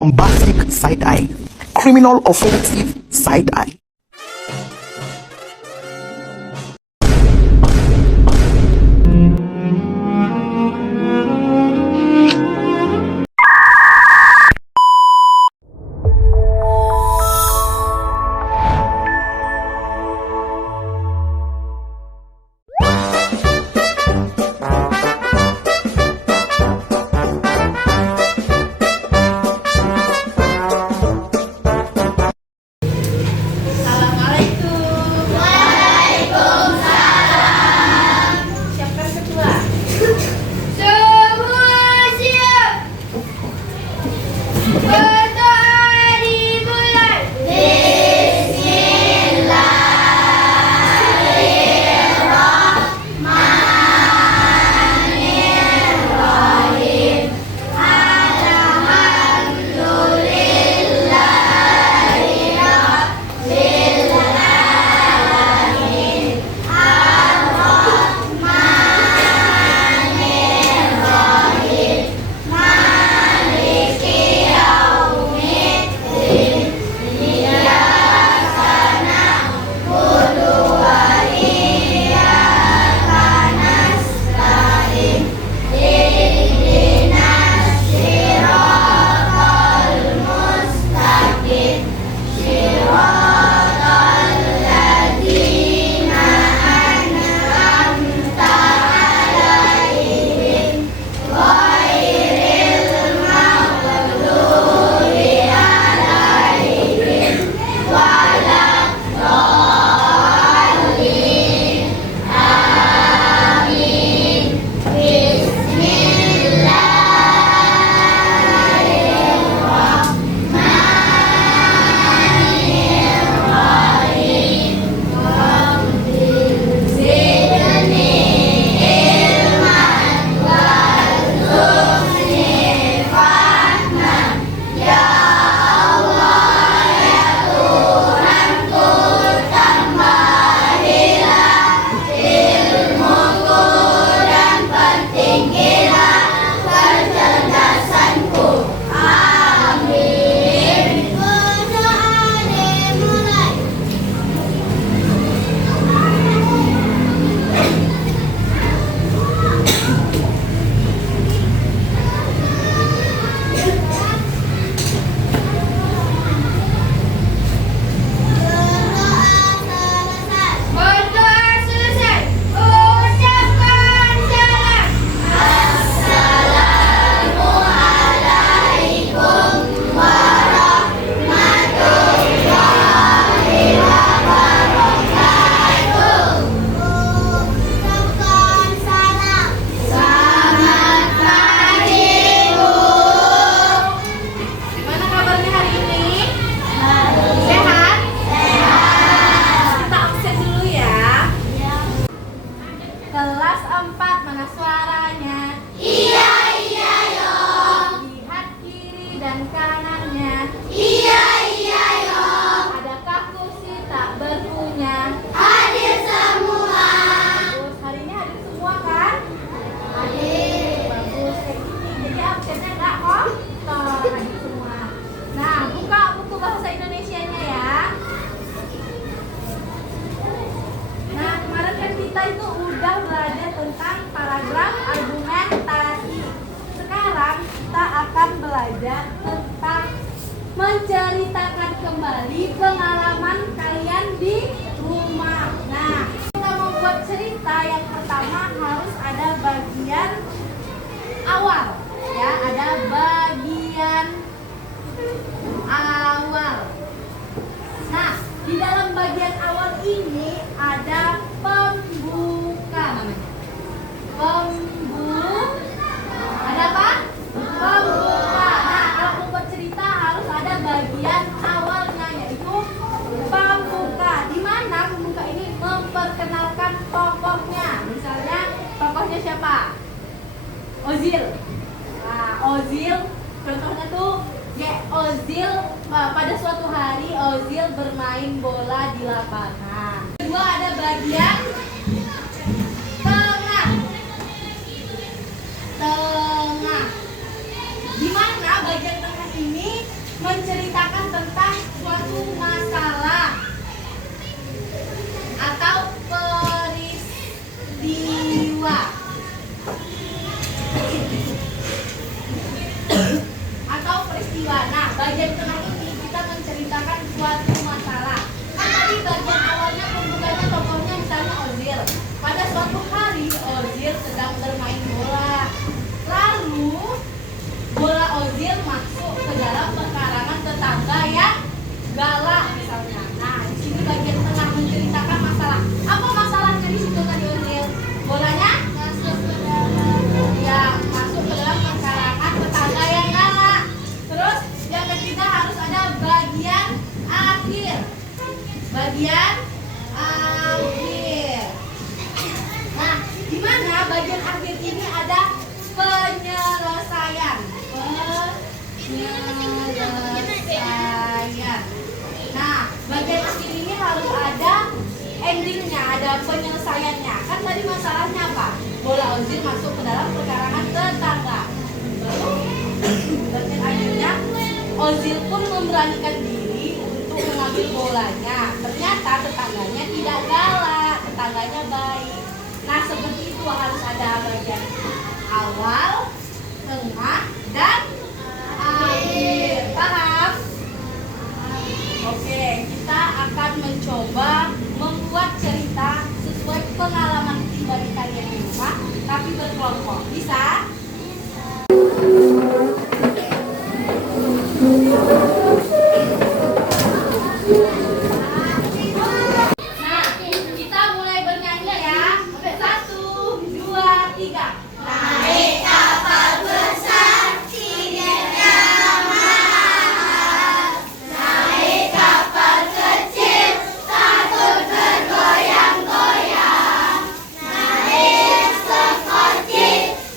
bombastic side-eye, criminal offensive side-eye. Kelas 4, mana suaranya? Iya, iya, Yong. Lihat kiri dan kanannya. Iya, iya, Yong. Adakah kursi tak berpunya? Hadir semua. Bagus, hari ini hadir semua kan? Hadir. Bagus, kayak gini. Jadi absennya enggak kok? Hadir semua. Nah, buka buku bahasa Indonesianya ya. Nah, kemarin kan kita itu udah belajar tentang paragraf argumentasi. Sekarang kita akan belajar tentang menceritakan kembali pengalaman kalian di rumah. Nah, kita membuat cerita yang pertama harus ada bagian awal. Ya, ada bagian awal. Nah, di dalam bagian awal ini ada pembuka namanya. Ada apa? Pembuka. Nah, kalau membuat cerita harus ada bagian awalnya, yaitu pembuka. Di mana pembuka ini memperkenalkan tokohnya. Misalnya tokohnya siapa? Ozil. Nah, Ozil contohnya tuh Ozil pada suatu hari Ozil bermain bola di lapangan. Kedua ada bagian tengah. Di mana bagian tengah ini menceritakan tentang suatu masalah atau peristiwa. Nah, bagian tengah ini kita menceritakan suatu masalah. Kan tadi bagian awalnya pembukanya tokohnya misalnya Ozil. Pada suatu hari Ozil sedang bermain bola. Lalu bola Ozil masuk ke dalam pekarangan tetangga yang galak misalnya. Nah, di sini bagian tengah menceritakan masalah. Apa masalahnya di situ tadi Ozil? Bolanya masuk ke dalam pekarangan tetangga yang galak. Terus yang ketiga harus ada bagian akhir. Bagian akhir. Nah, di mana bagian akhir ini ada penyelesaian. Penyelesaian. Nah, bagian akhir ini harus ada endingnya, ada penyelesaiannya. Kan tadi masalahnya apa? Bola Ozil masuk ke dalam pekarangan tetangga. Lalu bagian akhirnya Ozil pun memberanikan diri untuk mengambil bolanya. Ternyata tetangganya tidak galak, tetangganya baik. Nah, seperti itu harus ada bagian awal, tengah, dan akhir. Paham? Oke, kita akan mencoba membuat cerita sesuai pengalaman pribadi kalian di rumah, tapi berkelompok. Bisa? Nah, kita mulai bernyanyi ya. 1, 2, 3. Naik kapal besar, tiketnya mahal. Naik kapal kecil, takut bergoyang-goyang. Naik sekoci,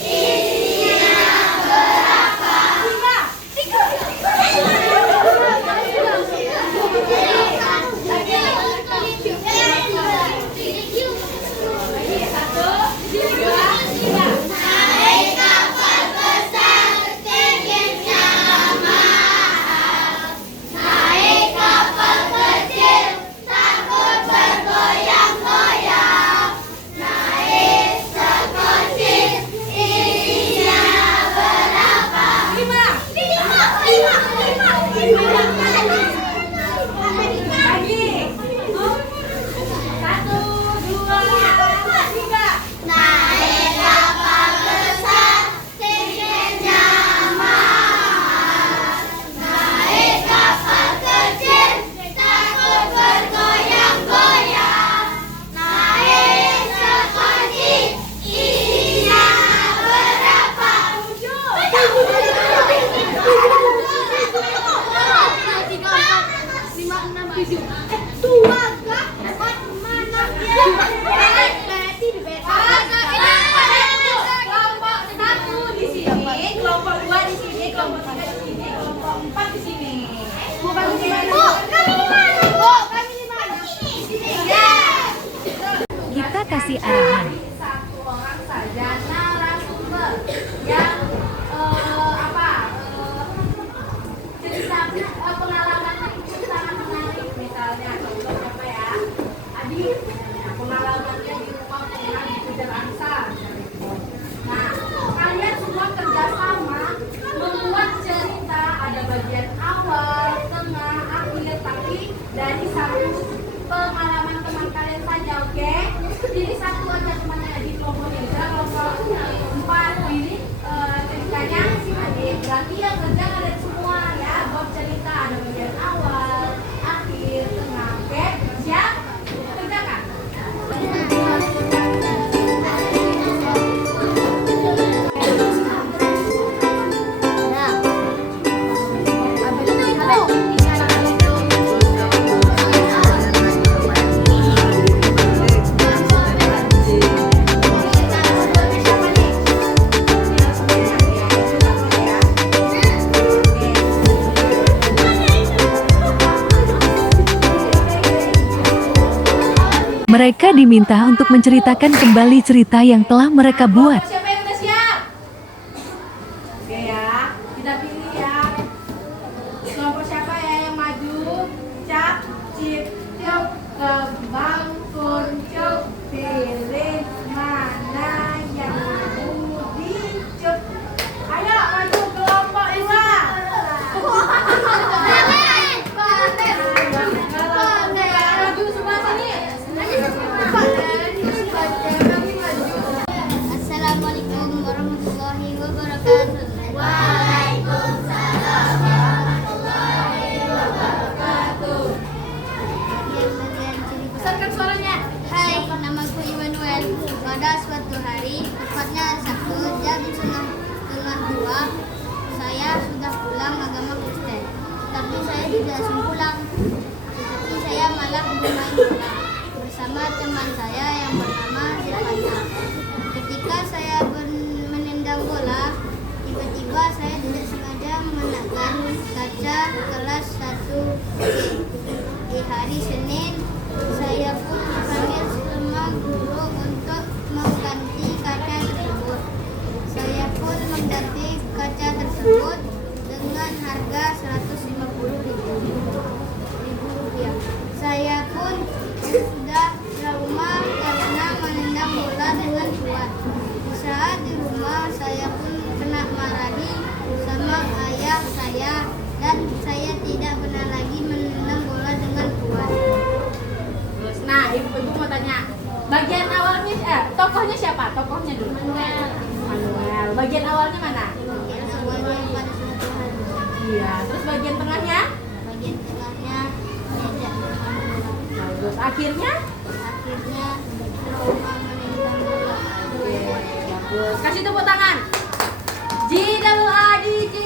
isinya berapa? 3. Naik kapal besar, tiketnya mahal. Naik kapal kecil, takut bergoyang-goyang. Naik sekoci, isinya berapa? 5. Lagi. 1, 2, 3. Naik kapal besar, tiketnya mahal. Naik kapal kecil, takut bergoyang-goyang. Naik sekoci, isinya berapa? Kelompok 1 di sini, kelompok 2 di sini, kelompok 3 di sini, kelompok 4 di sini. Bukan di sini. Kita kasih arahan. Satu orang saja narasumber yang cerita pengalaman itu sangat menarik. Misalnya contoh siapa ya? Adi, pengalamannya di rumah pernah dikejar angsa. Nah, kalian semua kerjasama membuat cerita, ada bagian awal, tengah, akhir, tapi dari satu pengalaman teman kalian saja, oke? Jadi satu aja temannya di kelompok ini, kelompok 4 ini ceritanya adik berarti yang kerja kalian semua ya, buat cerita ada bagian awal, akhir, tengah, oke? Siap? Kerjakan. Mereka diminta untuk menceritakan kembali cerita yang telah mereka buat. Siapa yang udah siap? Oke ya, kita pilih ya. Kelompok siapa ya yang maju? Cap, cip, cup, kembang, kuncup. Pilih mana yang mau dicup. Ayo maju kelompok dua. Maju sebelah sini. Assalamualaikum warahmatullahi wabarakatuh. Besarkan suaranya. Hai, namaku Immanuel. Pada suatu hari, tepatnya Sabtu jam setengah 2, saya sudah pulang agama Kristen. Tapi saya tidak langsung pulang, tetapi saya malah bermain bola bersama teman saya yang bernama Zilfana. Ketika saya menendang bola, tiba-tiba saya tidak sengaja mengenakkan kaca kelas 1C. Di hari Senin, saya pun dipanggil sama guru untuk mengganti kaca tersebut. Saya pun mengganti kaca tersebut dengan harga 150.000 rupiah. Saya pun sudah trauma karena menendang bola dengan kuat. Di saat di rumah, saya pun kena marahi sama ayah saya dan saya tidak pernah lagi menendang bola dengan kuat. Terus, nah ibu mau tanya, bagian awalnya tokohnya siapa? Tokohnya dulu. Manuel. Bagian awalnya mana? Bagian awalnya pada suatu hari. Iya. Terus bagian tengahnya? Bagian tengahnya diajak bermain bola. Terus akhirnya? Akhirnya trauma menendang bola. Bagus. Kasih tepuk tangan. J double A D J.